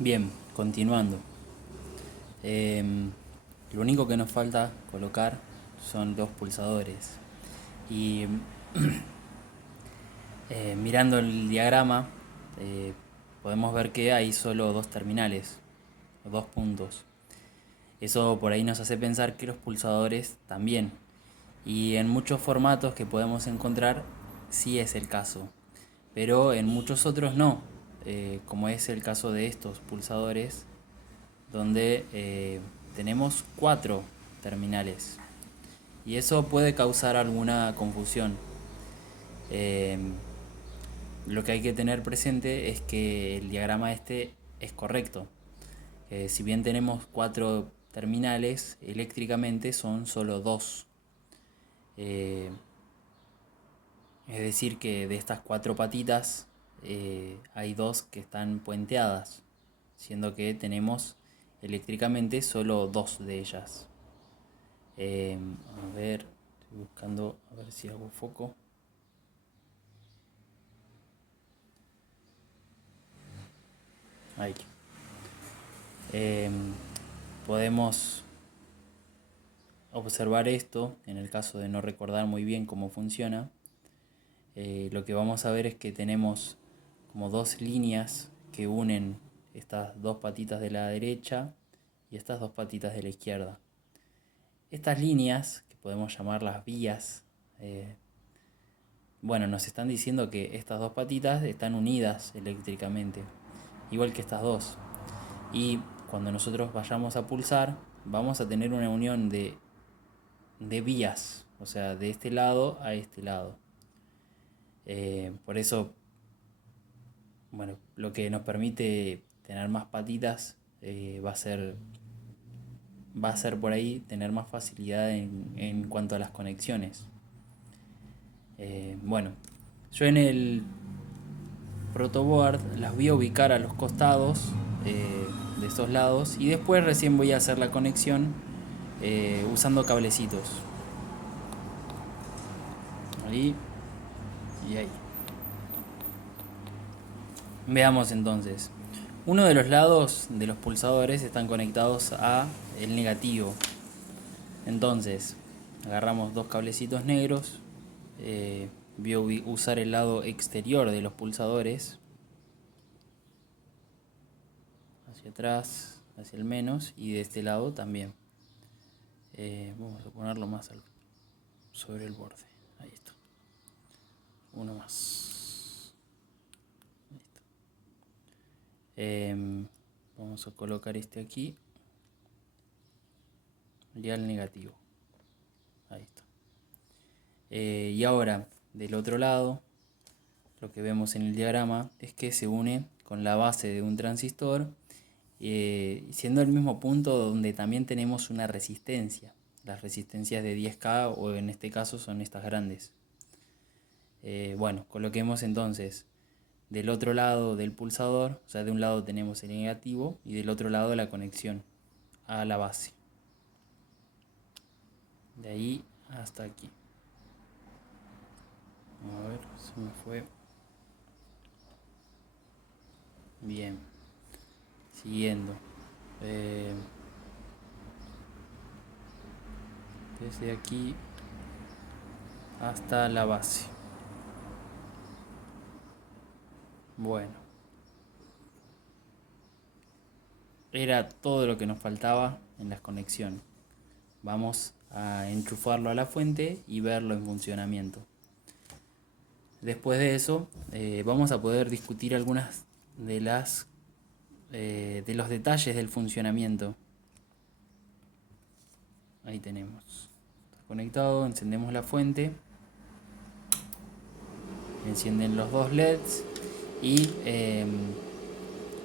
Bien, continuando. Lo único que nos falta colocar son los pulsadores. Y mirando el diagrama, eh, podemos ver que hay solo dos terminales, o dos puntos. Eso por ahí nos hace pensar que los pulsadores también. Y en muchos formatos que podemos encontrar sí es el caso, pero en muchos otros no, como es el caso de estos pulsadores, donde tenemos cuatro terminales. Y eso puede causar alguna confusión. Eh, lo que hay que tener presente es que el diagrama este es correcto. Si bien tenemos cuatro terminales, eléctricamente son solo dos. Eh, es decir, que de estas cuatro patitas hay dos que están puenteadas, siendo que tenemos eléctricamente solo dos de ellas. A ver, estoy buscando a ver si hago foco. Ahí. Eh, Podemos observar esto en el caso de no recordar muy bien cómo funciona. Lo que vamos a ver es que tenemos como dos líneas que unen estas dos patitas de la derecha y estas dos patitas de la izquierda. Estas líneas, que podemos llamarlas vías, bueno, nos están diciendo que estas dos patitas están unidas eléctricamente, igual que estas dos. Y cuando nosotros vayamos a pulsar, vamos a tener una unión de vías, o sea, de este lado a este lado. Por eso, bueno, lo que nos permite tener más patitas va a ser por ahí tener más facilidad en cuanto a las conexiones. Bueno, yo en el protoboard las voy a ubicar a los costados de estos lados y después recién voy a hacer la conexión usando cablecitos. Ahí y ahí. Veamos entonces. Uno de los lados de los pulsadores están conectados a el negativo. Entonces, agarramos dos cablecitos negros. Voy a usar el lado exterior de los pulsadores. Hacia atrás, hacia el menos. Y de este lado también. Vamos a ponerlo más sobre el borde. Ahí está. Uno más. Listo. Vamos a colocar este aquí. Y al negativo. Ahí está. Y ahora, del otro lado, lo que vemos en el diagrama es que se une con la base de un transistor, siendo el mismo punto donde también tenemos una resistencia. Las resistencias de 10K, o en este caso son estas grandes. Bueno, coloquemos entonces del otro lado del pulsador, o sea, de un lado tenemos el negativo y del otro lado la conexión a la base. De ahí hasta aquí. A ver, se me fue. Bien. Siguiendo. Desde aquí hasta la base. Bueno. Era todo lo que nos faltaba en la conexión. Vamos a enchufarlo a la fuente y verlo en funcionamiento. Después de eso, vamos a poder discutir algunas de los detalles del funcionamiento. Ahí tenemos. Está conectado, encendemos la fuente. Encienden los dos LEDs y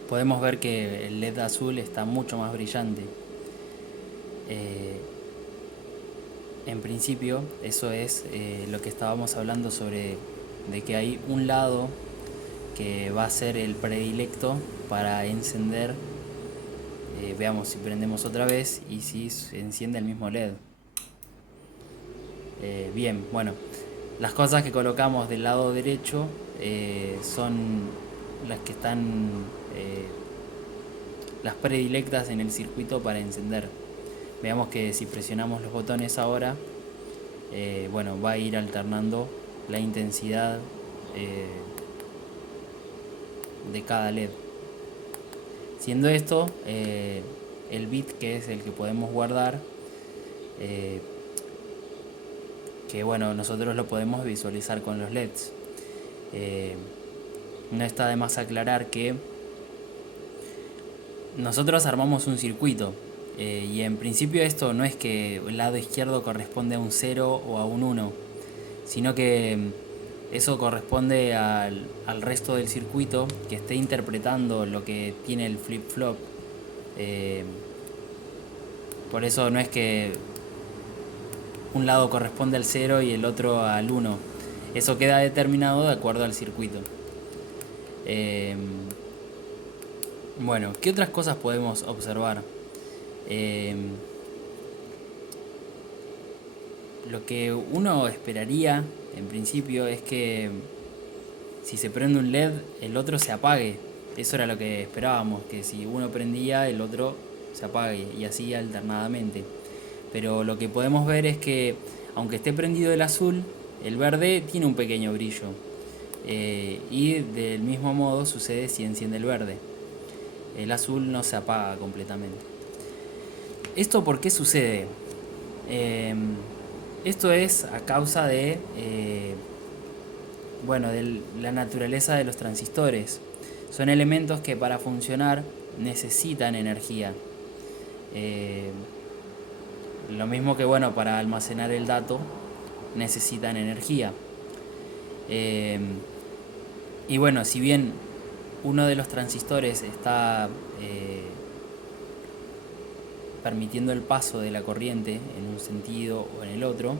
podemos ver que el LED azul está mucho más brillante. En principio, eso es lo que estábamos hablando sobre de que hay un lado que va a ser el predilecto para encender. Veamos si prendemos otra vez y si se enciende el mismo LED. Bien, bueno, las cosas que colocamos del lado derecho son las que están las predilectas en el circuito para encender. Veamos que si presionamos los botones ahora, bueno, va a ir alternando la intensidad de cada LED. Siendo esto el bit que es el que podemos guardar, que bueno, nosotros lo podemos visualizar con los LEDs. No está de más aclarar que nosotros armamos un circuito y en principio esto no es que el lado izquierdo corresponde a un 0 o a un 1, sino que eso corresponde al resto del circuito que esté interpretando lo que tiene el flip-flop. Por eso no es que un lado corresponde al 0 y el otro al 1. Eso queda determinado de acuerdo al circuito. Bueno, ¿qué otras cosas podemos observar? Lo que uno esperaría en principio es que si se prende un LED el otro se apague. Eso era lo que esperábamos, que si uno prendía el otro se apague y así alternadamente. Pero lo que podemos ver es que aunque esté prendido el azul, el verde tiene un pequeño brillo. Y del mismo modo sucede si enciende el verde. El azul no se apaga completamente. ¿Esto por qué sucede? Esto es a causa de la naturaleza de los transistores. Son elementos que para funcionar necesitan energía. Lo mismo que para almacenar el dato necesitan energía. Y bueno, si bien uno de los transistores está permitiendo el paso de la corriente en un sentido o en el otro,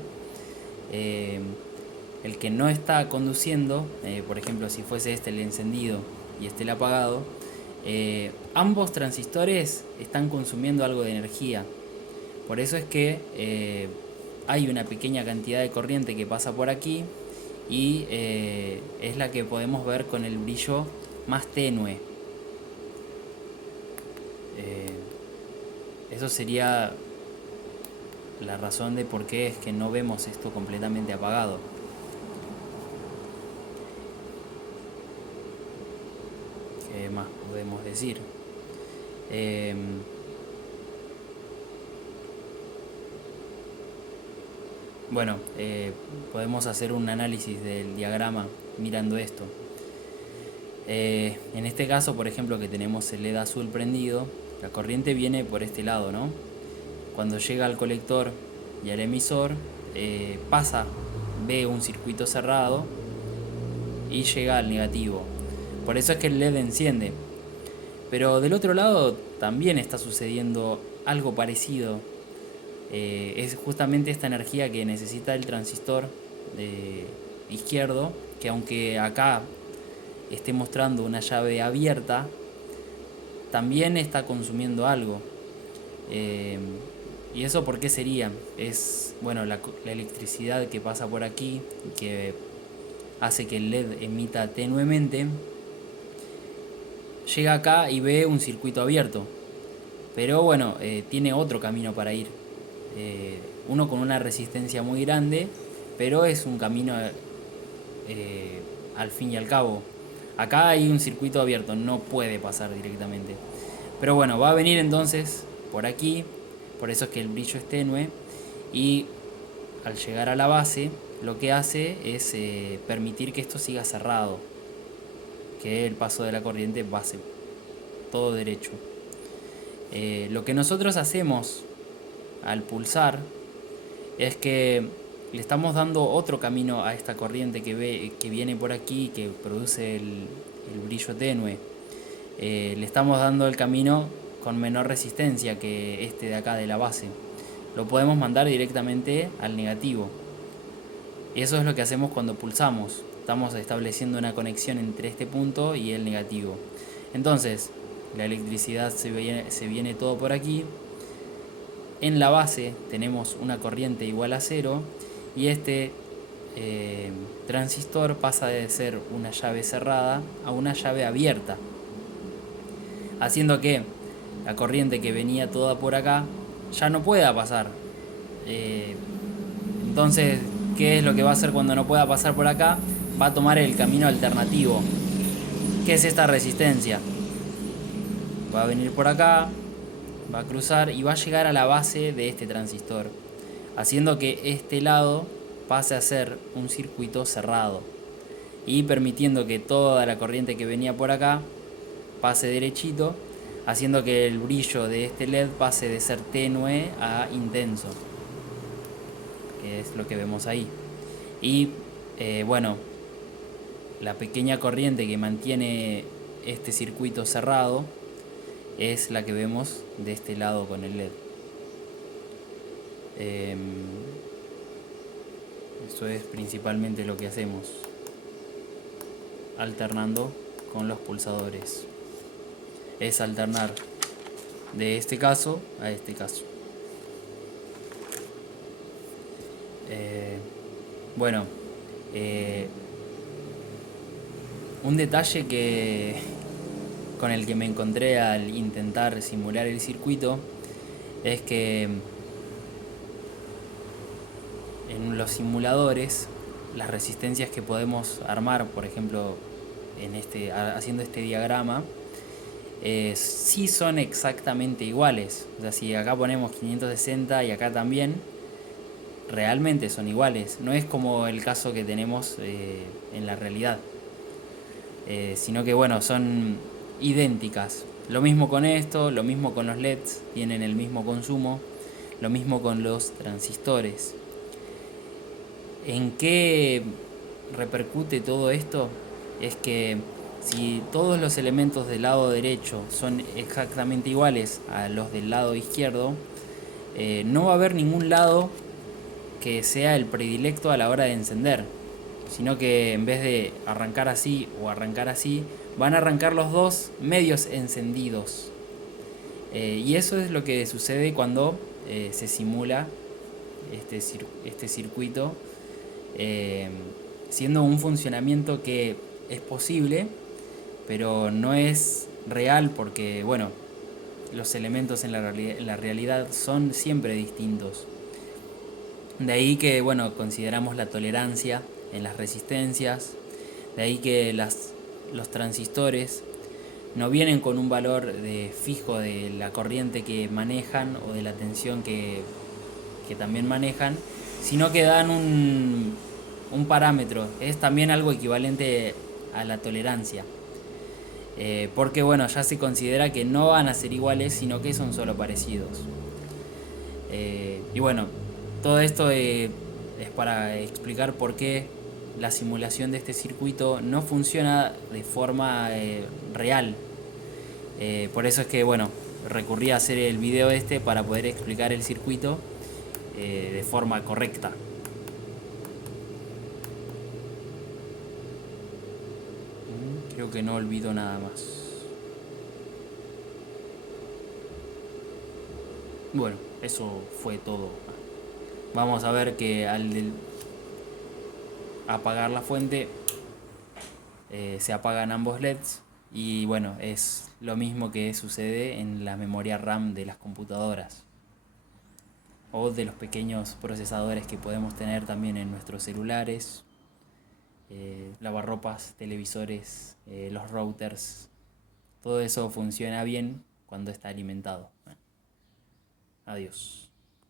el que no está conduciendo, por ejemplo si fuese este el encendido y este el apagado, ambos transistores están consumiendo algo de energía. Por eso es que hay una pequeña cantidad de corriente que pasa por aquí y es la que podemos ver con el brillo más tenue. Eso sería la razón de por qué es que no vemos esto completamente apagado. ¿Qué más podemos decir? Podemos hacer un análisis del diagrama mirando esto. En este caso, por ejemplo, que tenemos el LED azul prendido, la corriente viene por este lado, ¿no? Cuando llega al colector y al emisor, ve un circuito cerrado y llega al negativo. Por eso es que el LED enciende. Pero del otro lado también está sucediendo algo parecido. Es justamente esta energía que necesita el transistor izquierdo, que aunque acá esté mostrando una llave abierta, también está consumiendo algo. ¿Y eso por qué sería? Es la electricidad que pasa por aquí, que hace que el LED emita tenuemente. Llega acá y ve un circuito abierto, pero tiene otro camino para ir. Uno con una resistencia muy grande, pero es un camino al fin y al cabo. Acá hay un circuito abierto, no puede pasar directamente. Pero va a venir entonces por aquí, por eso es que el brillo es tenue, y al llegar a la base lo que hace es permitir que esto siga cerrado, que el paso de la corriente pase todo derecho. Lo que nosotros hacemos al pulsar es que le estamos dando otro camino a esta corriente que viene por aquí, que produce el brillo tenue. Le estamos dando el camino con menor resistencia que este de acá de la base. Lo podemos mandar directamente al negativo. Eso es lo que hacemos cuando pulsamos. Estamos estableciendo una conexión entre este punto y el negativo. Entonces, la electricidad se viene todo por aquí. En la base tenemos una corriente igual a 0 y este transistor pasa de ser una llave cerrada a una llave abierta, haciendo que la corriente que venía toda por acá ya no pueda pasar. Eh, entonces, ¿qué es lo que va a hacer cuando no pueda pasar por acá? Va a tomar el camino alternativo. ¿Qué es esta resistencia? Va a venir por acá, va a cruzar y va a llegar a la base de este transistor, haciendo que este lado pase a ser un circuito cerrado y permitiendo que toda la corriente que venía por acá pase derechito, haciendo que el brillo de este LED pase de ser tenue a intenso, que es lo que vemos ahí. Y bueno, la pequeña corriente que mantiene este circuito cerrado es la que vemos de este lado con el LED. Eso es principalmente lo que hacemos, alternando con los pulsadores. Es alternar de este caso a este caso. Bueno, un detalle con el que me encontré al intentar simular el circuito es que en los simuladores las resistencias que podemos armar, por ejemplo, haciendo este diagrama, sí son exactamente iguales. O sea, si acá ponemos 560 y acá también, realmente son iguales. No es como el caso que tenemos en la realidad, sino que bueno, son idénticas. Lo mismo con esto, lo mismo con los LEDs, tienen el mismo consumo, lo mismo con los transistores. ¿En qué repercute todo esto? Es que si todos los elementos del lado derecho son exactamente iguales a los del lado izquierdo, no va a haber ningún lado que sea el predilecto a la hora de encender, sino que en vez de arrancar así o arrancar así, van a arrancar los dos medios encendidos. Y eso es lo que sucede cuando se simula este circuito, eh, siendo un funcionamiento que es posible, pero no es real porque, bueno, los elementos en la realidad son siempre distintos. De ahí que, bueno, consideramos la tolerancia en las resistencias, de ahí que los transistores no vienen con un valor fijo de la corriente que manejan o de la tensión que también manejan, sino que dan un parámetro. Es también algo equivalente a la tolerancia. Porque bueno, ya se considera que no van a ser iguales, sino que son solo parecidos. Y bueno, todo esto es para explicar por qué la simulación de este circuito no funciona de forma real. Por eso es que bueno, recurrí a hacer el video para poder explicar el circuito de forma correcta. Creo que no olvido nada más. Bueno, eso fue todo. Vamos a ver que al apagar la fuente se apagan ambos LEDs y bueno, es lo mismo que sucede en la memoria RAM de las computadoras o de los pequeños procesadores que podemos tener también en nuestros celulares, lavarropas, televisores, los routers. Todo eso funciona bien cuando está alimentado. Bueno, adiós.